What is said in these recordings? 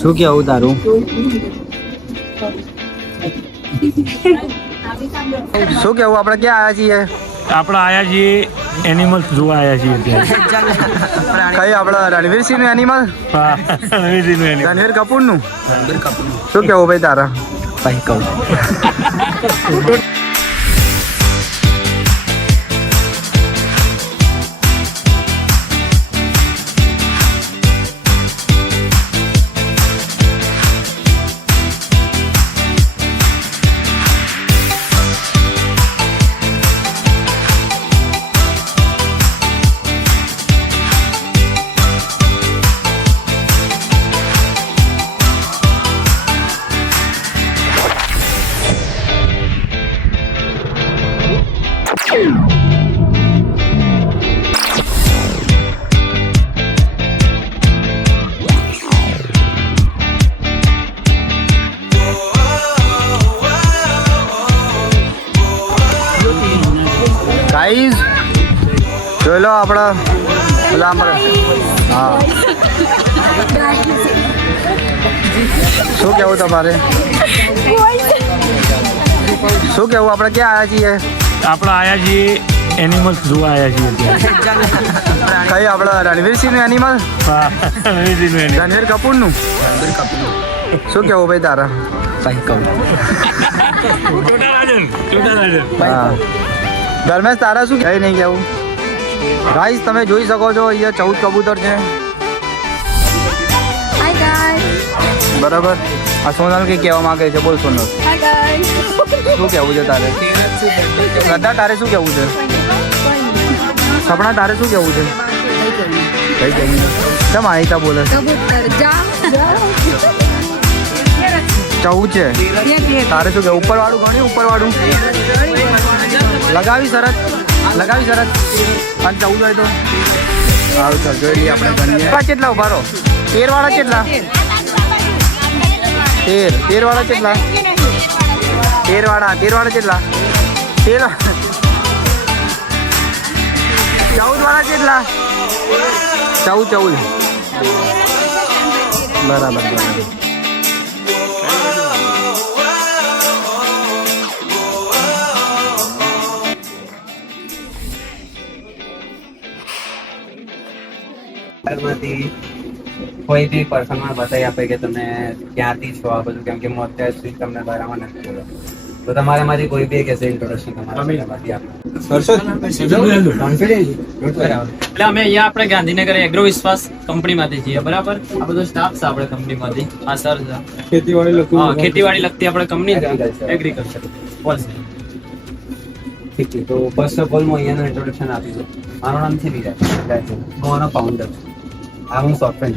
શું કેવું તારું? શું કેવું? આપણે ક્યાં આવ્યા છીએ? આપણે આયા છીએ એનિમલ્સ જોવા આવ્યા છીએ કઈ આપણા રણવીરસિંહ નું એનિમલ? હા, રણવીરસિંહનું animal. રણવીર કપૂર નું? શું કેવું ભાઈ તારા? ભાઈ કહું ગાઈઝ જોઈ લો આપણા પેલા અમારે હા શું કેવું તમારે? શું કેવું? આપણે ક્યાં આવ્યા છીએ? આપણે આયા છીએ એનિમલ્સ જોવા આવ્યા છીએ કઈ આપણા રણવીરસિંહ નું એનિમલ? હા, રણવીરસિંહનું animal. રણવીર કપૂર નું? શું કેવું ભાઈ તારા? ભાઈ કહું હા ધર્મેશ તારા શું કઈ નહીં કેવું? ગાઈસ તમે જોઈ શકો છો અહીંયા 14 કબૂતર છે Hi guys. બરાબર. આ સોનલ કઈ કહેવા માંગે છે? બોલ સોનલ. Hi guys. શું કેવું છે તારે? શ્રદ્ધા તારે શું કેવું છે? સપના તારે શું કેવું છે? કઈ કેવું છે? કેમ આહિતા બોલે? કબૂતર જામ 14 છે. તારે શું કેવું? ઉપર વાળું ગણ્યું? ઉપર વાળું લગાવી શરત? લગાવી શરત? અને 14 હોય તો સારું ચાલ જોઈ લઈએ આપણે ગણીએ. કેટલા ઉભા રહો? 13 વાળા કેટલા? 13 વાળા કેટલા? 13 વાળા કેટલા? 13 14 વાળા કેટલા? 14 બરાબર. માંથી કોઈ બી પર્સનમાં બતાવી આપે કે તમે ક્યાંથી છો આ બધું, કેમ કે હું અત્યાર સુધી તમને બરાબર નથી બોલો, તો તમારે માંથી કોઈ બી કહેશે ઇન્ટ્રોડક્શન તમારા માંથી આપો. એટલે અમે અહીંયા આપણે ગાંધીનગર એગ્રો વિશ્વાસ કંપનીમાંથી છીએ, બરાબર. આ બધો સ્ટાફ છે આપણે કંપનીમાંથી. આ સર છે ખેતીવાડી લગતી આપણે કંપની છે એગ્રીકલ્ચર. ઠીક છે, તો ફર્સ્ટ ઓફ ઓલ હું અહીંયાનું ઇન્ટ્રોડક્શન આપી દઉં. મારું નામ છે વિરાજ, હું આનો ફાઉન્ડર છું. આ હું સોફ્ટવેર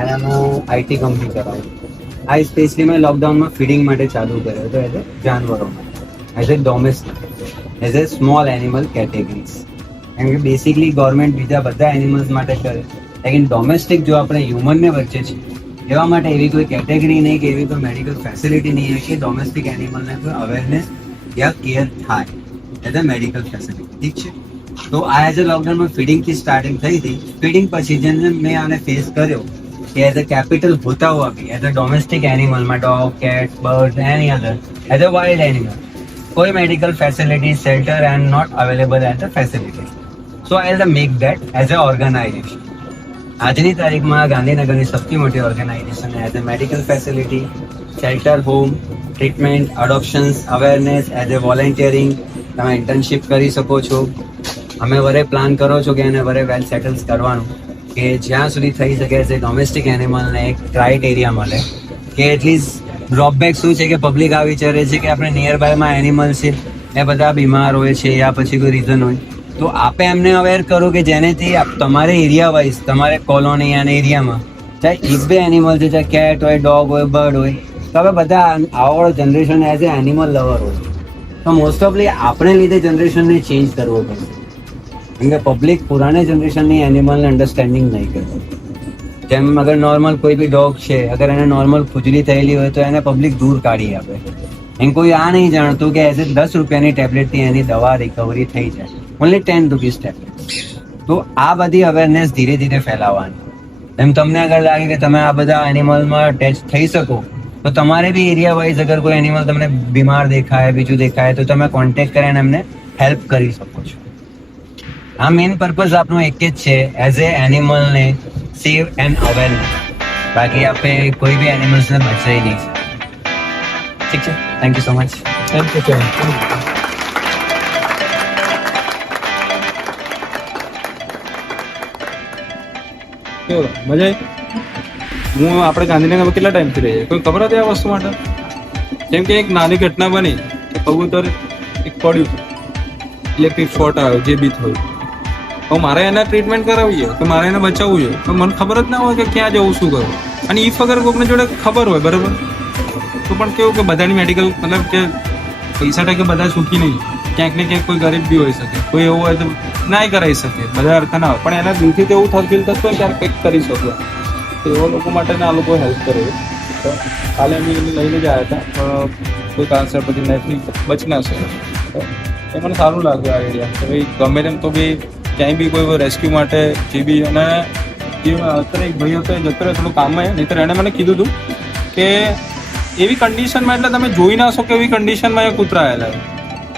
અને હું આઈટી કંપની ચલાવું. આ સ્પેશલી મેં લોકડાઉનમાં ફીડિંગ માટે ચાલુ કર્યો હતો, એઝ એ જાનવરો માટે, as a domestic, as a small animal categories. કેમ કે બેસિકલી ગવર્મેન્ટ બીજા બધા એનિમલ્સ માટે કરે, લેકિન ડોમેસ્ટિક જો આપણે હ્યુમનને વચ્ચે છે એવા માટે એવી કોઈ કેટેગરી નહીં કે એવી કોઈ મેડિકલ ફેસિલિટી નહીં હોય કે ડોમેસ્ટિક એનિમલને કોઈ અવેરનેસ યા કેર થાય એઝ અ મેડિકલ ફેસિલિટી. ઠીક છે, તો આ એઝ અ લોકડાઉનમાં ફીડિંગથી સ્ટાર્ટિંગ થઈ હતી. ફીડિંગ પછી જેમ જેમ મેં આને ફેસ કર્યો કે એઝ અ કેપિટલ હોતા હુઆ ભી એઝ અ ડોમેસ્ટિક એનિમલમાં dog, cat, bird, any other as a wild animal કોઈ medical facility, shelter and not available as a facility. So I will make that as a organization. આજની તારીખમાં ગાંધીનગરની સૌથી મોટી organization as a medical facility, shelter, home, treatment, adoptions, awareness, as a volunteering, તમે internship કરી શકો છો. અમે વરે પ્લાન કરો છો કે એને વરે વેલ સેટલ્સ કરવાનું કે જ્યાં સુધી થઈ શકે છે ડોમેસ્ટિક એનિમલને એક ક્રાઇટેરિયા મળે કે એટલીસ્ટ ડ્રોપબેક શું છે કે પબ્લિક આ વિચારે છે કે આપણે નિયર બાયમાં એનિમલ છે એ બધા બીમાર હોય છે યા પછી કોઈ રીઝન હોય, તો આપે એમને અવેર કરો કે જેનેથી તમારે એરિયા વાઇઝ તમારે કોલોની અને એરિયામાં ચાહે એક બે એનિમલ છે, ચાહે કેટ હોય, ડોગ હોય, બર્ડ હોય, તો હવે બધા આવવાળો generation as a animal lover હોય, તો મોસ્ટ ઓફલી આપણે લીધે જનરેશનને ચેન્જ કરવો પડશે. કેમ કે પબ્લિક પુરાને જનરેશનની એનિમલને અન્ડરસ્ટેન્ડિંગ નહીં કરે. જેમ અગર નોર્મલ કોઈ બી ડોગ છે, અગર એને નોર્મલ ખુજલી થયેલી હોય તો એને પબ્લિક દૂર કાઢી આપે. એમ કોઈ આ નહીં જાણતું કે એઝ એ 10 રૂપિયાની ટેબ્લેટથી એની દવા રિકવરી થઈ જાય, ઓનલી 10 રૂપીસ ટેબ્લેટ. તો આ બધી અવેરનેસ ધીરે ધીરે ફેલાવવાની. એમ તમને અગર લાગે કે તમે આ બધા એનિમલમાં અટેચ થઈ શકો તો તમારે બી એરિયા વાઇઝ અગર કોઈ એનિમલ તમને બીમાર દેખાય બીજું દેખાય તો તમે કોન્ટેક્ટ કરીને એમને હેલ્પ કરી શકો છો. આ મેઇન પર્પઝ આપનો એક જ છે, એઝ એ એનિમલને સેવ એન્ડ અવેરનેસ. બાકી આપણે કોઈ બી એનિમલ્સને બચાવી નહીં શકીએ. ઠીક છે, thank you so much. Thank you. કેવું મજા આવી? હું આપણે ગાંધીનગરમાં કેટલા ટાઈમથી રહીએ, કોઈ ખબર હતી આ વસ્તુ માટે? જેમ કે એક નાની ઘટના બની કે કબૂતર એક પડ્યું, ઇલેક્ટ્રિક શોર્ટ આવ્યો, જે બી થયું, તો મારે એને ટ્રીટમેન્ટ કરાવવી છે, તો મારે એને બચાવવું છે, તો મને ખબર જ ના હોય કે ક્યાં જવું, શું કરવું. અને ઇફ અગર કોઈકને જોડે ખબર હોય બરાબર, તો પણ કેવું કે બધાની મેડિકલ મતલબ કે પૈસા ટકે બધા સુખી નહીં, ક્યાંક ને ક્યાંક કોઈ ગરીબ બી હોઈ શકે, કોઈ એવું હોય તો ના કરાવી શકે, બધા અર્થ ના હોય, પણ એના દિલથી તો એવું ફીલ થતું હોય ત્યારે કંઈક કરી શકો. તો એવા લોકો માટે આ લોકો હેલ્પ કરે. તો કાલે અમે એને લઈને જ આવ્યા હતા, પણ કોઈ કારણસર પછી લાઈફની બચી ના શકે. તો એ મને સારું લાગ્યું આ આઈડિયા કે ભાઈ ગમે તેમ તો બી ક્યાંય બી કોઈ રેસ્ક્યુ માટે જે બી. અને અત્યારે એક ભાઈ હતો, એ જતો રહ્યો થોડું કામમાં, નહીં તો એણે મને કીધું હતું કે એવી કન્ડિશનમાં, એટલે તમે જોઈ ના શકો એવી કન્ડિશનમાં એ કૂતરા આવેલા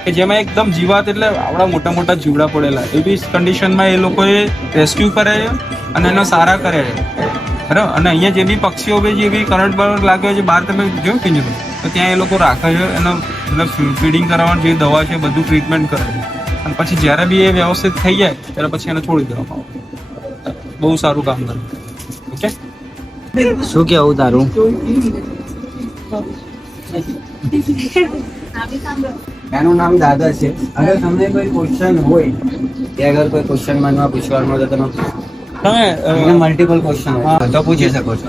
કે જેમાં એકદમ જીવાત, એટલે આવડા મોટા મોટા જીવડા પડેલા, એવી કન્ડિશનમાં એ લોકોએ રેસ્ક્યુ કરે છે અને એનો સારા કરે છે, બરાબર. અને અહીંયા જે બી પક્ષીઓ બી જે બી કરંટ બરંટ લાગ્યો છે બહાર, તમે જોયું પિંજરું, તો ત્યાં એ લોકો રાખે છે, એનો મતલબ ફીડિંગ કરાવવાની જે દવા છે બધું ટ્રીટમેન્ટ કરે છે, અને પછી જ્યારે બી એ વ્યવસ્થિત થઈ જાય ત્યારે પછી એને છોડી દેવામાં આવે. બહુ સારું કામ કરે. ઓકે, શું કેવું તારું? એનું નામ દાદા છે. અગર તમને કોઈ ક્વેશ્ચન હોય કે અગર કોઈ ક્વેશ્ચન મનમાં પૂછવાનું હોય તો તમે મલ્ટિપલ ક્વેશ્ચન હોય તો પૂછી શકો છો.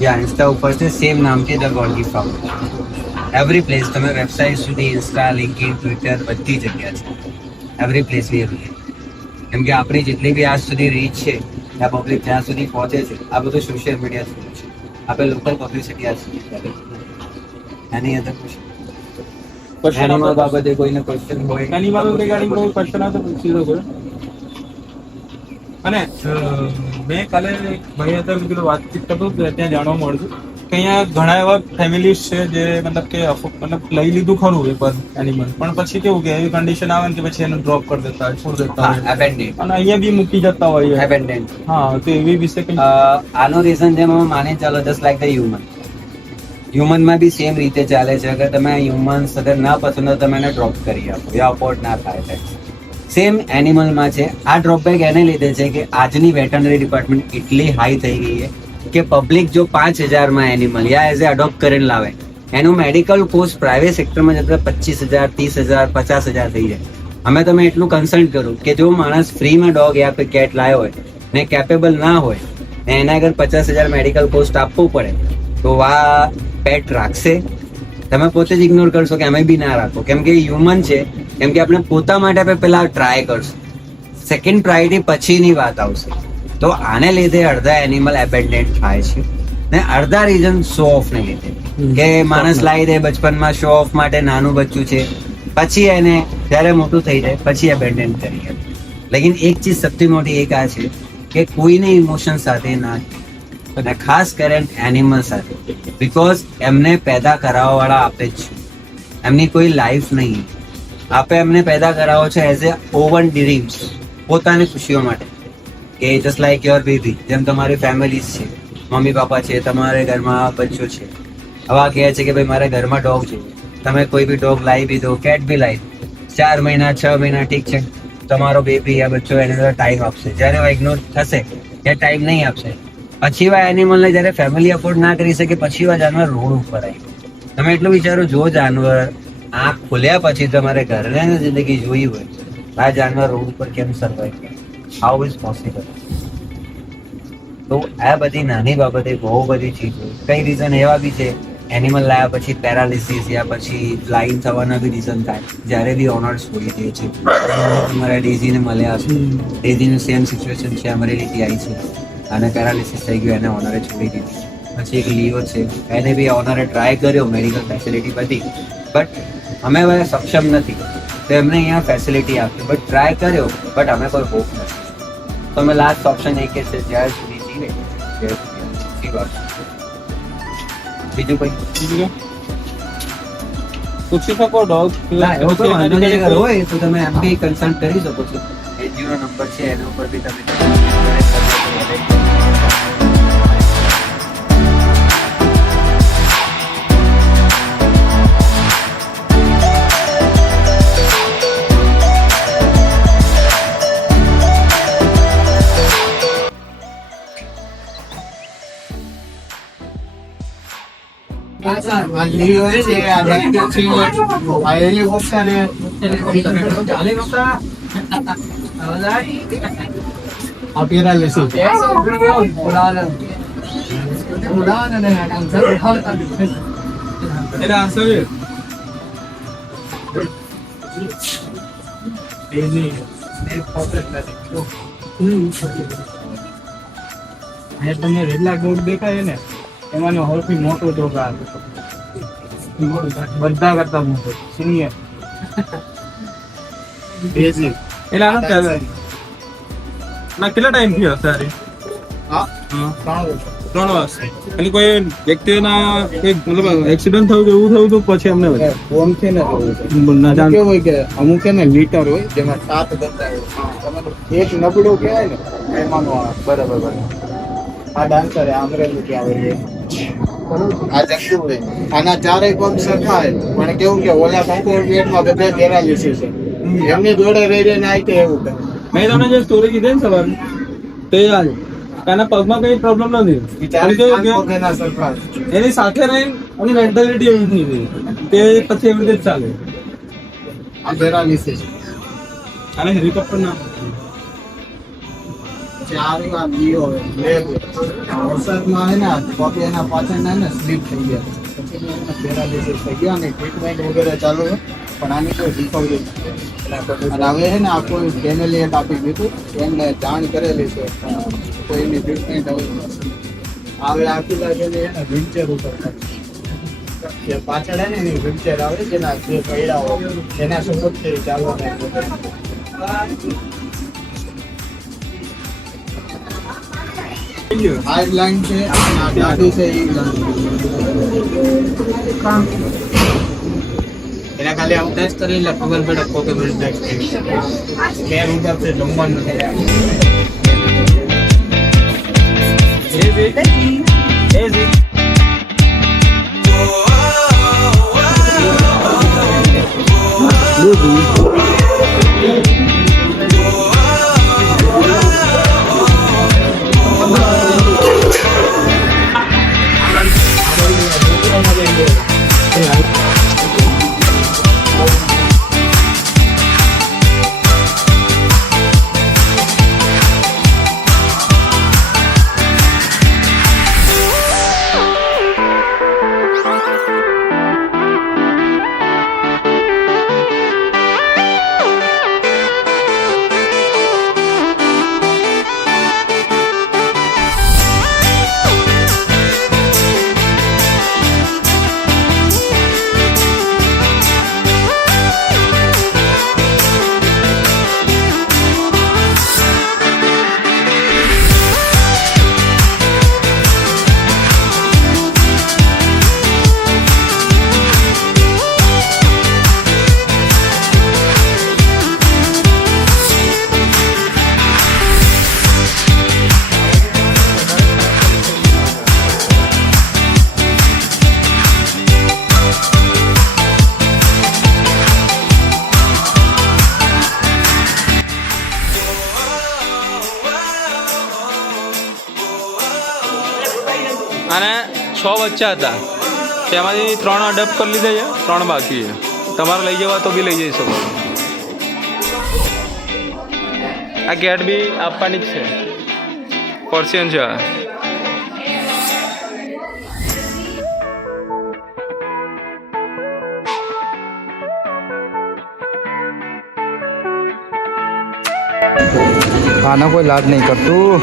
યા ઇન્સ્ટા ઉપર છે સેમ નામથી the Golgi farm. Every place, તમે વેબસાઇટ સુધી, ઇન્સ્ટા, લિંકિન, ટ્વિટર, બધી જગ્યા છે. Every place we are. કેમ કે આપણી જેટલી બી આજ સુધી રીચ છે, આ પબ્લિક જ્યાં સુધી પહોંચે છે, આ બધું સોશિયલ મીડિયા થ્રુ છે. આપણે લોકલ પબ્લિસિટી આજ સુધી એની અધર ક્વેશ્ચન એનિમલ બાબતે કોઈને ક્વેશ્ચન હોય, એનિમલ રિગાર્ડિંગ કોઈ ક્વેશ્ચન આવે તો પૂછી લો છો. અને મેં કાલે ભાઈ હતા, મેં કીધું વાતચીત કરતો હતો, ત્યાં જાણવા મળ્યું કે અહીંયા ઘણા એવા ફેમિલીઝ છે જે મતલબ કે મતલબ લઈ લીધું ખરું એ પર એનિમલ, પણ પછી કેવું કે એવી કન્ડિશન આવે ને કે પછી એને ડ્રોપ કરી દેતા હોય, છોડી દેતા હોય, એબેન્ડન, અને અહીંયા બી મૂકી જતા હોય એબેન્ડન. હા, તો એવી વિશે કંઈ આનો રીઝન જેમ અમે માની ચાલો, જસ્ટ લાઈક ધ હ્યુમનમાં બી સેમ રીતે ચાલે છે. અગર તમે હ્યુમન્સ અગર ના પસંદ હોય તમે એને ડ્રોપ કરી આપો, યા અફોર્ડ ના થાય. સેમ એનિમલમાં છે. આ ડ્રોપબેક એને લીધે છે કે આજની વેટરનરી ડિપાર્ટમેન્ટ એટલી હાઈ થઈ ગઈ છે કે પબ્લિક જો 5,000માં એનિમલ યા એઝ એ અડોપ્ટ કરીને લાવે, એનું મેડિકલ કોસ્ટ પ્રાઇવેટ સેક્ટરમાં જતા 25,000, 30,000, 50,000 થઈ જાય. અમે તમે એટલું કન્સલ્ટ કરું કે જો માણસ ફ્રીમાં ડોગ યા કોઈ કેટ લાવ્યો હોય ને કેપેબલ ના હોય ને એના આગળ 50,000 મેડિકલ કોસ્ટ આપવું પડે, તો આ પેટ રાખશે? તમે પોતે જ ઇગ્નોર કરશો કે અમે બી ના રાખો. કેમ કે હ્યુમન છે, કેમ કે આપણે પોતા માટે આપણે પહેલા ટ્રાય કરશું, સેકન્ડ પ્રાયોરિટી પછીની વાત આવશે. તો આને લીધે અડધા એનિમલ એબેન્ડન્ટ થાય છે ને અડધા રીઝન શો ઓફ ને લીધે, કે માણસ લાવી દે બચપનમાં શો ઓફ માટે, નાનું બચ્ચું છે, પછી એને જ્યારે મોટું થઈ જાય પછી એબેન્ડન્ટ કરી આપે. લેકિન એક ચીજ સૌથી મોટી એક આ છે કે કોઈને ઇમોશન સાથે ના, અને ખાસ કરીને એનિમલ સાથે, બીકોઝ એમને પેદા કરાવવા વાળા આપે જ છે, એમની કોઈ લાઈફ નહીં. આપે એમને પેદા કરાવો છો એઝ એ ઓવન ડ્રીમ્સ, પોતાની ખુશીઓ માટે, કે જસ્ટ લાઈક યોર બેબી. જેમ તમારી ફેમિલીઝ છે, મમ્મી પપ્પા છે, તમારે ઘરમાં બચ્ચો છે, હવે કહે છે કે ભાઈ મારે ઘરમાં ડોગ જોઈએ, તમે કોઈ બી ડોગ લાવી બી દો, કેટ બી લાવી, 4 મહિના 6 મહિના ઠીક છે, તમારો બેબી યા બચ્ચો એને ટાઈમ આપશે. જ્યારે ઇગ્નોર થશે કે ટાઈમ નહીં આપશે, પછી વા એનિમલને જ્યારે ફેમિલી અફોર્ડ ના કરી શકે, પછી વા જાનવર રોડ ઉપર આવી. તમે એટલું વિચારો, જો જાનવર આંખ ખોલ્યા પછી તમારે ઘરને જિંદગી જોઈ હોય, આ જાનવર રોડ ઉપર કેમ સર્વાઈવ કરે? How is possible? તો આ બધી નાની બાબતે બહુ બધી ચીજો, કઈ રીઝન એવા બી છે એનિમલ લાયા પછી પેરાલિસિસ યા પછી બ્લાઇન્ડ થવાના બી રીઝન થાય. જ્યારે બી ઓનર્સ છોડી દે છે, અમારા ડેઝીને મળ્યા છે, ડેઝીનું સેમ સિચ્યુએશન છે, અમરેલીથી આવી છે અને પેરાલિસિસ થઈ ગયું, એને ઓનરે છોડી દીધી. પછી એક લિયો છે, એને બી ઓનરે ટ્રાય કર્યો, મેડિકલ ફેસિલિટી બધી, બટ અમે હવે સક્ષમ નથી, તો એમને અહીંયા ફેસિલિટી આપી, બટ ટ્રાય કર્યો, બટ અમે કોઈ હોપ નથી. તમે લાસ્ટ ઓપ્શન એક છે જ્યાં સુધી જીવે ત્યાં સુધી વાત. બીજું કોઈ પૂછી શકો ડોગ ના એવો કોઈ વાંધો નહીં. અગર હોય તો તમે એમ બી કન્સલ્ટ કરી શકો છો. એ જીરો નંબર છે એના ઉપર બી તમે એના આન્સર તમને રેડલા ગોળ દેખાય ને એમાંનો સૌથી મોટો ડોગ આ બધા કરતા મોટો સિનિયર બેઝિક એના આનો ના કેટલા ટાઈમ થયો સારી? હા 3 વર્ષ. એટલે કોઈ વ્યક્તિના કોઈ મતલબ એક્સિડન્ટ થયું કે એવું થયું તો પછી અમને ફોન છે ને ના જાણ કેવું હોય કે અમુક છે ને લીટર હોય જેમાં 7 ગંદા હોય તમારું એક નબળું કહેવાય ને એમાંનો આ બરાબર આ ડાન્સર અમરેલી આવે છે આ જંતુ હોય આના ચારેય પગ સરખા હોય પણ કેવું કે ઓલા કંકોડિયેટમાં બધે પેરાલિસિસ છે એમની જોડે રહી રહીને આવી તે એવું કરે. મેં તમને જે સ્ટોરી કીધી ને સવારે તે યાદ એના પગમાં કઈ પ્રોબ્લેમ નથી. ચારે કેવું કે પગ એના સરખા છે. એની સાથે રહીને એની મેન્ટાલિટી એવી થઈ ગઈ તે પછી એવી રીતે જ ચાલે. આ પેરાલિસિસ અને હેલિકોપ્ટર ના ચારે આ લીઓ લેગ વરસાદમાં હે ને પગ એના પાછળના ને સ્લીપ થઈ ગયા પછી એને પેરાલિસિસ થઈ ગયા અને ટ્રીટમેન્ટ વગેરે ચાલુ છે પણ આની કોઈ રિકવરી નથી. અને હવે છે ને આ કોઈ ફેમિલી એક આપી દીધું એમને જાણ કરેલી છે તો એની ટ્રીટમેન્ટ હવે આખી લાગેલી છે ને વ્હીલચેર ઉપર જે પાછળ હે ને એની વ્હીલચેર આવે જેના જે પૈડા હોય એના સપોર્ટથી ચાલવા આ લાઈન છે અને આ દાઢી છે એ એના ખાલી આમ ટેસ્ટ કરી એટલે ખબર પડે પોકેબલ ટેસ્ટ કેર ઉપર છે જમવાનું અને 6 બચ્ચા હતા તેમાંથી 3 અડપ્ટ કરી લીધા છે, 3 બાકી છે. તમારે લઈ જવા તો બી લઈ જઈ શકો. આ કેટ બી આપવાની જ છે, પર્શિયન છે. આના કોઈ લાજ નહીં કરતું.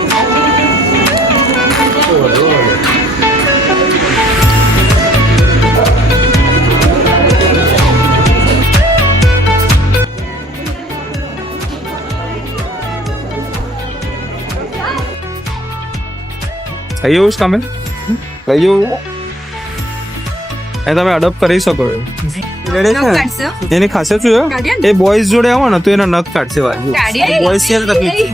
લઈ જવું છે તમે લઈ જવું એ તમે અડોપ્ટ કરી શકો છો. એની ખાસિયત શું છે એ બોયઝ જોડે આવો ને તો એના નખ કાઢશે બોયઝ છે તકલીફ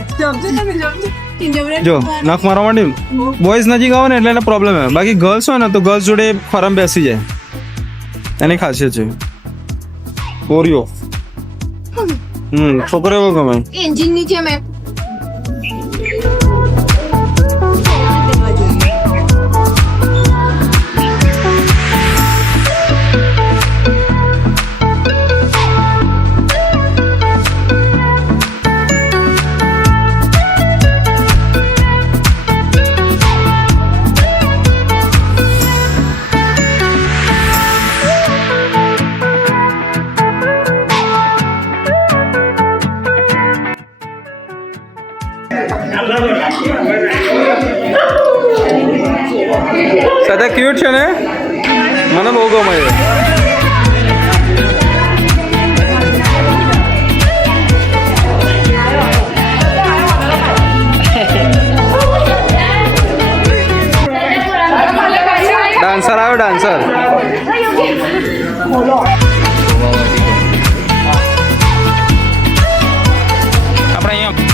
જો નખ મારવા માંડ્યું બોયઝ નજીક આવે ને એટલે એને પ્રોબ્લેમ આવે બાકી ગર્લ્સ હોય ને તો ગર્લ્સ જોડે ફરમ બેસી જાય એની ખાસિયત છે ઓરિયો છોકરીઓ ગમે એન્જિન નીચે મેં સદા ક્યુટ છે ને મને બહુ ગમે છે. ડાન્સર આવ્યો ડાન્સર આપણે અહીંયા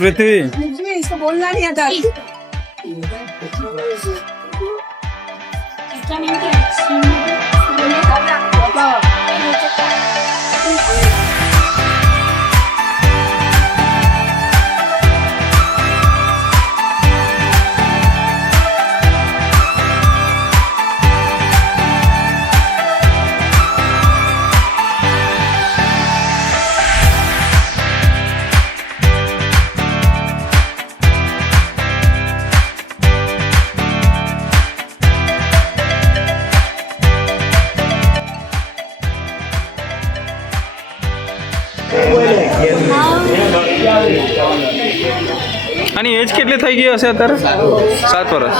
पृथ्वी इसको बोलना नहीं आता આની એજ કેટલી થઈ ગઈ હશે અત્યારે 7 વર્ષ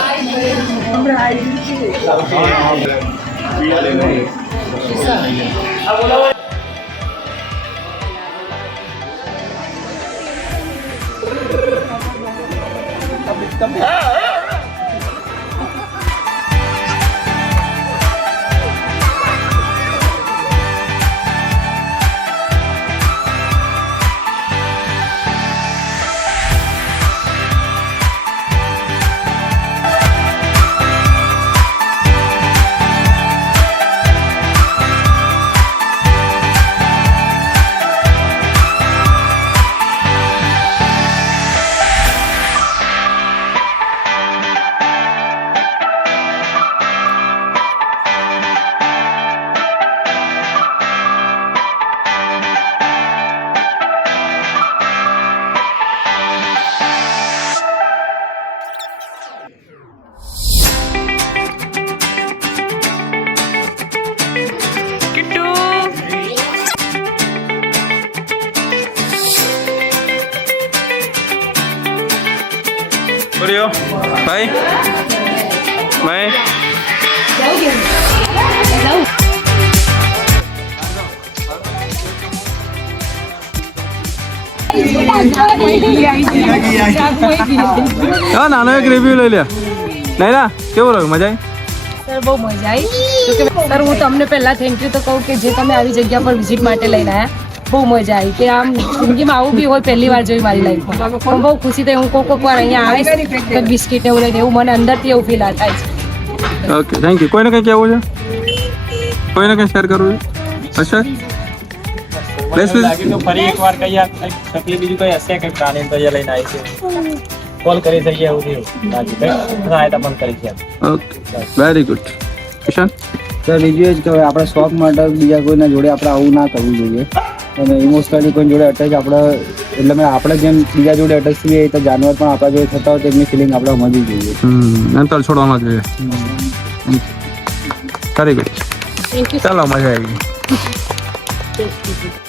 ભાઈ ભાઈ હા નાનો એક રિવ્યુ લઈ લે નહીં ના કેવું લાગ્યું મજા આવી સર બહુ મજા આવી સર હું તમને પહેલા થેન્ક યુ તો કહું કે જે તમે આવી જગ્યા પર વિઝિટ માટે લઈને આવ્યા બહુ મજા આવી કે આમ જિંદગીમાં આવું બી હોય પહેલી વાર જોઈ મારી લાઈફમાં હું બહુ ખુશી થઈ હું કોઈક વાર અહીંયા આવીશ બિસ્કીટ એવું લઈને એવું મને અંદરથી એવું ફીલ થાય છે. Okay thank you. કોઈને કંઈ કહેવું છે કોઈને કંઈ શેર કરવું છે અચ્છા બસ મને લાગ્યું કે ફરી એકવાર કઈ આ કંઈક તકલીફ બીજું કઈ હશે કે પ્રાણી તરીકે લઈને આવી છે કોલ કરી શકીએ એવું થયું બાકી કઈ સહાયતા પણ કરી છે okay very good Kishan sir બીજું એ જ કે હવે આપણે શોખ માટે બીજા કોઈના જોડે આપણે આવું ના કરવું જોઈએ અને ઇમોશનલી કોઈ જોડે અટેચ આપણે એટલે મેં આપણે જેમ બીજા જોડે અટેચ થઈએ તો જાનવર પણ આપણા જોડે થતા હોય તેમની ફિલિંગ આપણે સમજવી જોઈએ અંતર છોડવામાં જોઈએ વેરી ગુડ થેન્ક યુ ચાલો મજા આવી સો મચ.